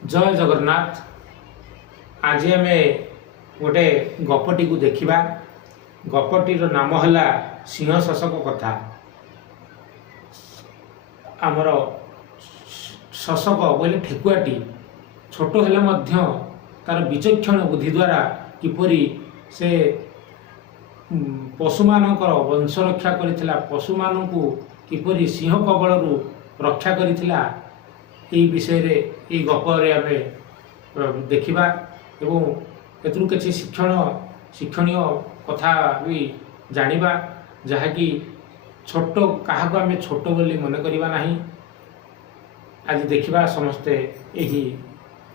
जय जगन्नाथ। आज आम गोटे गपटी को देखा। गपटीर नाम है सिंह शशक कथा। आमर शशक बोले ठेकुआटी छोट हेले मध्य तार विचक्षण बुद्धि द्वारा किपरि से पशुमानकर वंश रक्षा करिथिला, पशुमानंकु किपरि सिंह कबलरू रक्षा करिथिला, यही विषय रे यही गपरे आम देखा एवं एथुरु किछि शिक्षणीय कथा भी जानिबा, जहाँकि छोट क्या आम छोट बोली मन करिबा नाही। आज देखिबा समस्ते यही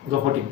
गपटी।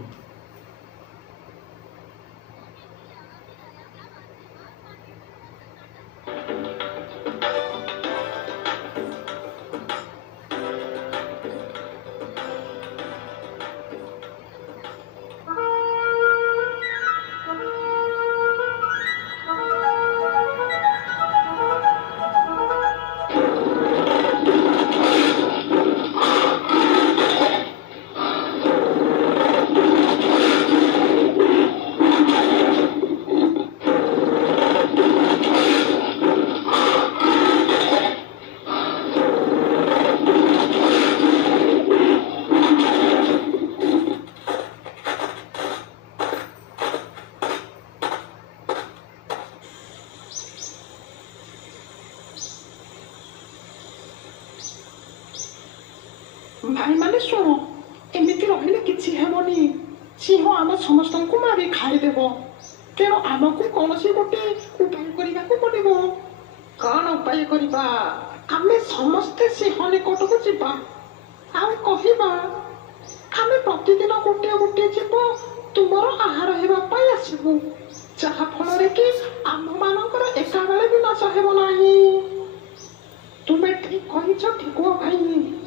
भाई माने शुण, एमती रही किसी हेनी। सिंह आम समस्त को मारी खाईदेव। तेणु आमको कौन गोटे उपाय करने को पड़ो। कौन उपाय करवा? आम समस्ते सिंह निकट को जावा आउ कहवा आम प्रतिदिन गोटे गोटे जीव तुमर आहार होगापी आसबू, जहाँफल कि आम मानकर एका बेले भी नाश हेब ना। तुम्हें ठीक कही ठेकुआ भाई।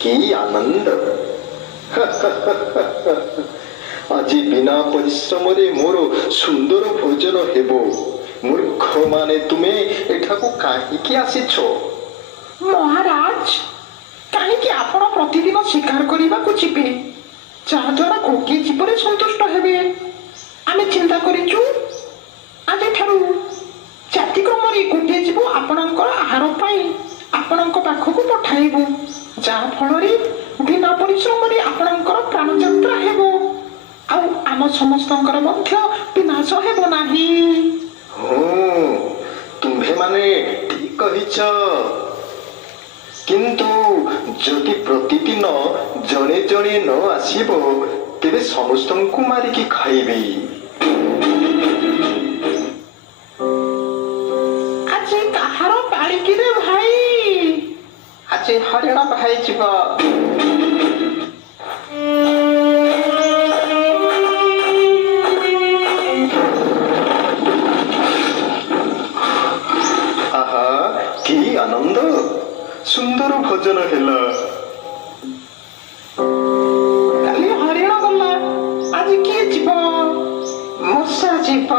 कि आनंद आज बिना परिश्रम रे मोर सुंदर भोजन हेबो। मूर्ख माने तुमे एठाकू काहीकि आसीछ? महाराज, कहीं आपण प्रतिदिन शिकार करने को जीवे, जहाद्वारा गोटे जीवन सन्तुष्ट हेबे। आमे चिंता करिचु आज जातिक्रम गोटे जीव आपणकर आहार पाई आपणक पाखक पठाइबु, जहाँ फल बिना परिश्रम आपणकर प्राण यात्रा हेबो आउ आम समस्तंकर मध्य विनाश हेबो नाही। तुम्हे माने ठीक कहिछ, किंतु जदि प्रतिदिन जणे जणे न आसीबो तेबे समस्तंकु मारिकी खाइबी। आज कहार पालिकी रे भाई? आज हरिण भाई जीवा। कि आनंद, सुंदर भोजन हेला। काली हरिण गला, आज किए जीव? मशा जीव।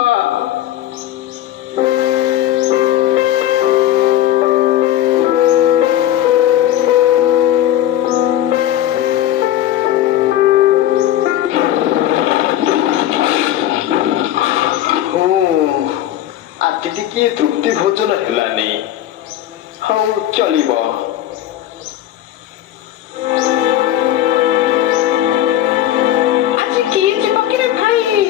आज टिके तृप्ति भोजन हेलानी। हाँ चलिब। आज किए जीव कि भाई?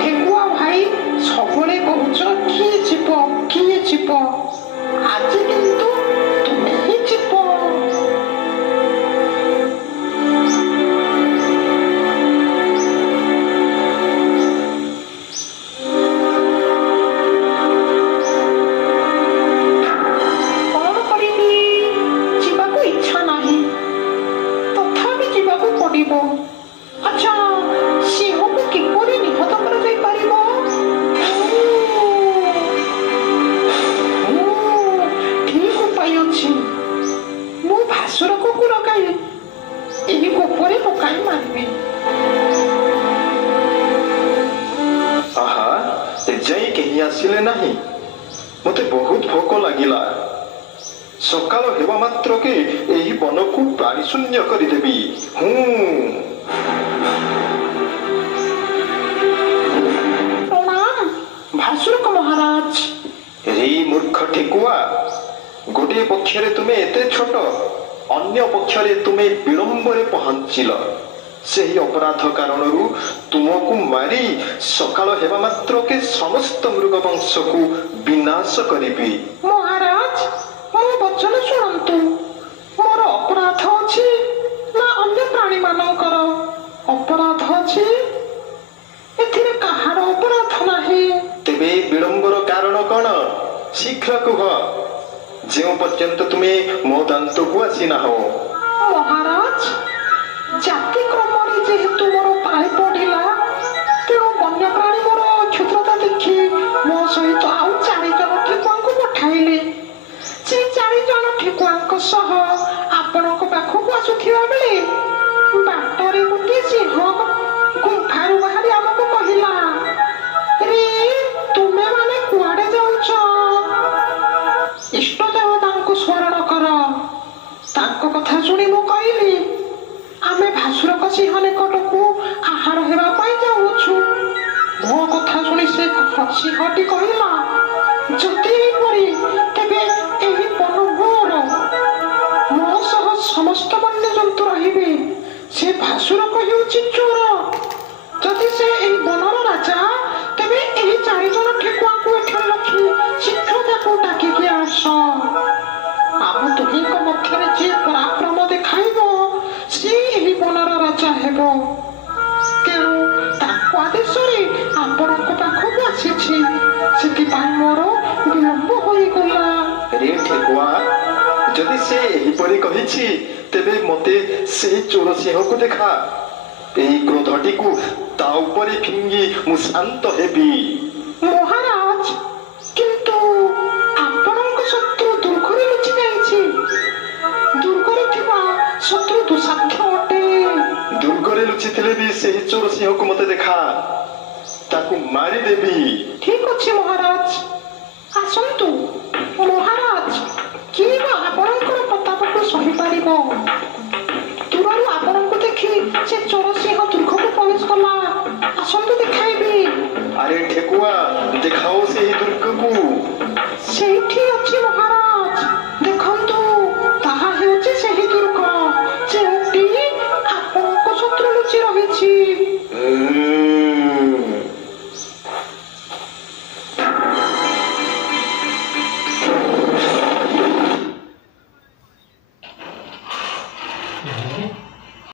ठेकुआ भाई सबले कहुच किए जीव किए जीव, आज किंतु तुमे ही जीव। ପକାଇ ଏହି ଗୋପରେ ପକାଇ ମାରିବି। ଆହା, ଏଯାଇ କେହି ଆସିଲେ ନାହିଁ। ମୋତେ ବହୁତ ଭୋକ ଲାଗିଲା। ସକାଳ ହେବା ମାତ୍ରକେ ଏହି ବନକୁ ପ୍ରାଣୀ ଶୂନ୍ୟ କରିଦେବି। ପ୍ରଣାମ ଭାସୁରକ ମହାରାଜ। ରେ ମୂର୍ଖ ଠେକୁଆ, ଗୋଟିଏ ପକ୍ଷରେ ତୁମେ ଏତେ ଛୋଟ, ଅନ୍ୟ ପକ୍ଷରେ ତୁମେ ବିଳମ୍ବରେ ପହଞ୍ଚିଲ। ସେହି ଅପରାଧ କାରଣରୁ ତୁମକୁ ମାରି ସକାଳ ହେବା ମାତ୍ରକେ ସମସ୍ତ ମୃଗ ବଂଶକୁ ବିନାଶ କରିବି। ମହାରାଜ, ମୋ ବଚନ ଶୁଣନ୍ତୁ। ମୋର ଅପରାଧ ଅଛି ନା ଅନ୍ୟ ପ୍ରାଣୀ ମାନଙ୍କର ଅପରାଧ ଅଛି? ଏଥିରେ କାହାର ଅପରାଧ ନାହିଁ। ତେବେ ବିଳମ୍ବର କାରଣ କଣ? ଶୀଘ୍ର କୁହ, ଯେଉଁ ପର୍ଯ୍ୟନ୍ତ ତୁମେ ମୋ ଦାନ୍ତକୁ ଆସିନାହଁ। ମହାରାଜ, ଜାତି କ୍ରମରେ ଯେହେତୁ ମୋର ପାଳି ପଡ଼ିଲା, ତେଣୁ ବନ୍ୟପ୍ରାଣୀ ମୋର କ୍ଷୁଦ୍ରତା ଦେଖି ମୋ ସହିତ ଆଉ 4 ଜଣ ଠେକୁଆଙ୍କୁ ପଠାଇଲେ। ସେ 4 ଜଣ ଠେକୁଆଙ୍କ ସହ ଆପଣଙ୍କ ପାଖକୁ ଆସୁଥିବା ବେଳେ ବାଟରେ ଗୋଟିଏ ସିଂହ ଗୁମ୍ଫାରୁ ବାହାରି ଆମକୁ କହିଲା, ରେ ତୁମେ ମାନେ କୁଆଡେ ଯାଉଛ? ଇଷ୍ଟ ଦେବତାଙ୍କୁ ସ୍ମରଣ କର। ତାଙ୍କ କଥା ଶୁଣି ମୁଁ କହିଲି, ଆମେ ଭାସୁରକ ସିଂହ ନିକଟକୁ ଆହାର ହେବା ପାଇଁ ଯାଉଛୁ। ମୋ କଥା ଶୁଣି ସେ ସିଂହଟି କହିଲା, ଯଦି ଏହିପରି ତେବେ ଏହି ବନ ମୋର, ମୋ ସହ ସମସ୍ତ ବନ୍ୟଜନ୍ତୁ ରହିବେ। ସେ ଭାସୁରକ ହେଉଛି ଚୋର। ଯଦି ସେ ଏହି ବନର ରାଜା, ତେବେ ଏହି 4 ଜଣ ଠେକୁଆଙ୍କୁ ଏଠାରେ ରଖି ଶୀଘ୍ର ତାକୁ ଡାକିକି ଆସ। ଆମ ଦୁହିଁଙ୍କ ମଧ୍ୟରେ ଯିଏ ପରାକ୍ରମ ଦେଖାଇବ, ସେ ଏହି ବନର ରାଜା ହେବ। ତେଣୁ ତାଙ୍କ ଆଦେଶରେ ଆପଣଙ୍କ ପାଖକୁ ଆସିଛି। ସେଥିପାଇଁ ମୋର ବିଳମ୍ବ ହୋଇଗଲା। ରେ ଠେକୁଆ, ଯଦି ସେ ଏହିପରି କହିଛି, ତେବେ ମୋତେ ସେହି ଚୋର ସିଂହକୁ ଦେଖା। ଏହି କ୍ରୋଧଟିକୁ ତା ଉପରେ ଫିଙ୍ଗି ମୁଁ ଶାନ୍ତ ହେବି। ମହାରାଜ, କିନ୍ତୁ ଆପଣଙ୍କ ଶତ୍ରୁ ଦୁର୍ଗରେ ଲୁଚି ଯାଇଛି। ଦୁର୍ଗରେ ଥିବା ଶତ୍ରୁ ଦୁଃସାଧ୍ୟ ଅଟେ। ଦୁର୍ଗରେ ଲୁଚିଥିଲେ ବି ସେହି ଚୋର ସିଂହକୁ ମୋତେ ଦେଖା, ତାକୁ ମାରିଦେବି। ଠିକ ଅଛି ମହାରାଜ, ଆସନ୍ତୁ। ମହାରାଜ, କିଏ ବା ଆପଣଙ୍କର ପ୍ରତାପକୁ ସହିପାରିବ? ଦୂରରୁ ଆପଣଙ୍କୁ ଦେଖି ସେ ଚୋର ସିଂହ ଦୁର୍ଗକୁ ପ୍ରବେଶ କଲା। ଆସନ୍ତୁ ଦେଖାଇବି। ଆରେ ଠେକୁଆ, ଦେଖାଓ ସେହି ଦୁର୍ଗକୁ। ସେଇଠି ଅଛି